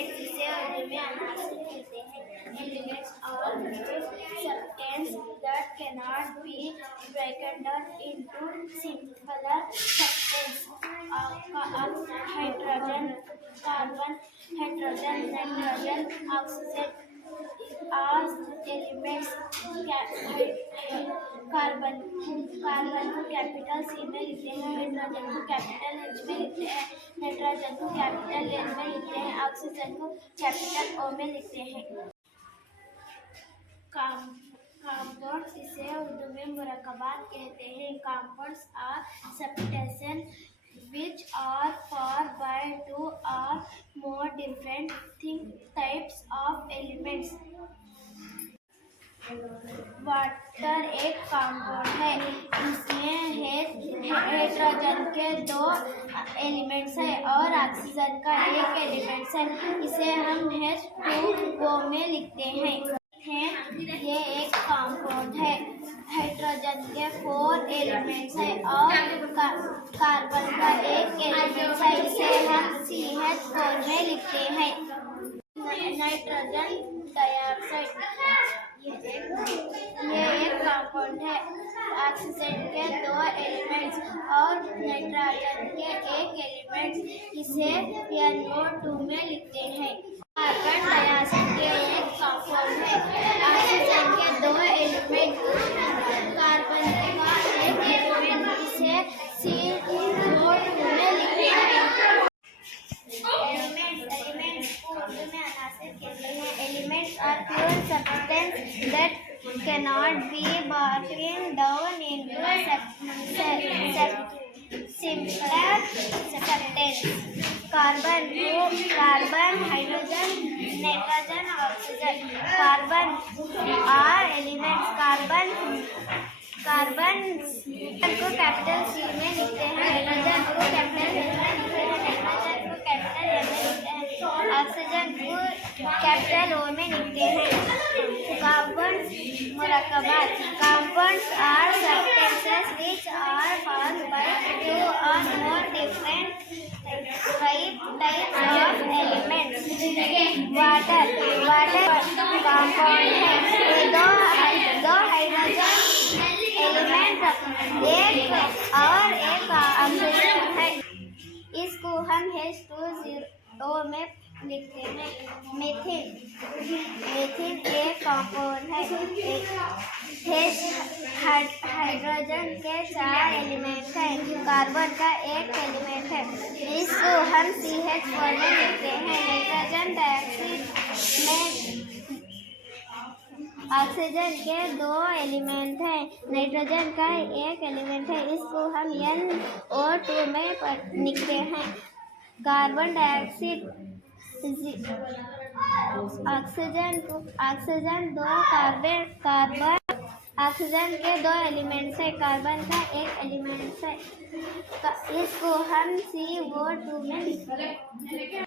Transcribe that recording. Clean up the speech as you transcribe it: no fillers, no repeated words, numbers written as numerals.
Elements जिसे उर्दू में अनासिर कहते हैं। Elements are substances that cannot be broken down into simpler substances. Hydrogen, carbon, nitrogen, oxygen are elements. Carbon को capital C में लिखते हैं, हाइड्रोजन को कैपिटल एच में लिखते हैं, नाइट्रोजन को कैपिटल एन में लिखते हैं, ऑक्सीजन को कैपिटल ओ में लिखते हैं। कंपाउंड्स इसे उर्दू में मुरक्कबात कहते हैं। Compounds are substances which are formed by two or more different types of elements. Water एक कंपाउंड है, इसमें हाइड्रोजन के दो एलिमेंट्स है और ऑक्सीजन का एक एलिमेंट्स है। इसे हम H2O में लिखते हैं। ये एक कंपाउंड है। हाइड्रोजन के 4 एलिमेंट्स है और कार्बन का एक एलिमेंट है। इसे हम CH4 में लिखते हैं। नाइट्रोजन डाइऑक्साइड ये एक कंपाउंड है। ऑक्सीजन के 2 एलिमेंट्स और नाइट्रोजन के एक एलिमेंट्स, इसे NO2 में लिखते हैं। कार्बन डाइऑक्साइड के एक कंपाउंड है। ऑक्सीजन के 2 एलिमेंट, कार्बन का एक एलिमेंट, इसे CO2 में लिखते हैं। एलिमेंट्स को उर्दू में अनासिर कहते हैं। Elements are pure substance that cannot be broken down into simpler substances. Carbon, hydrogen, nitrogen, oxygen. Carbon are elements. Carbon को कैपिटल सी में लिखते हैं, हाइड्रोजन को कैपिटल एच में लिखते हैं, नाइट्रोजन को कैपिटल एम में लिखते हैं, ऑक्सीजन को कैपिटल ओ में लिखते हैं। Compounds मुरक्कबात। Compounds are substances which are formed by two or more different types of elements. Water compound है। ये दो हाइड्रोजन एलिमेंट, एक और एक ऑक्सीजन है। इसको हम H2O में लिखते हैं। मीथेन एक कंपाउंड है। हाइड्रोजन के 4 एलिमेंट है, कार्बन का एक एलिमेंट है। इसको हम CH4 में लिखते हैं। नाइट्रोजन डाइऑक्साइड में ऑक्सीजन के 2 एलिमेंट हैं, नाइट्रोजन का एक एलिमेंट है। इसको हम NO2 में लिखते हैं। कार्बन डाइऑक्साइड, ऑक्सीजन के 2 एलिमेंट्स है, कार्बन का एक एलिमेंट है। इसको हम CO2 में लिखते हैं।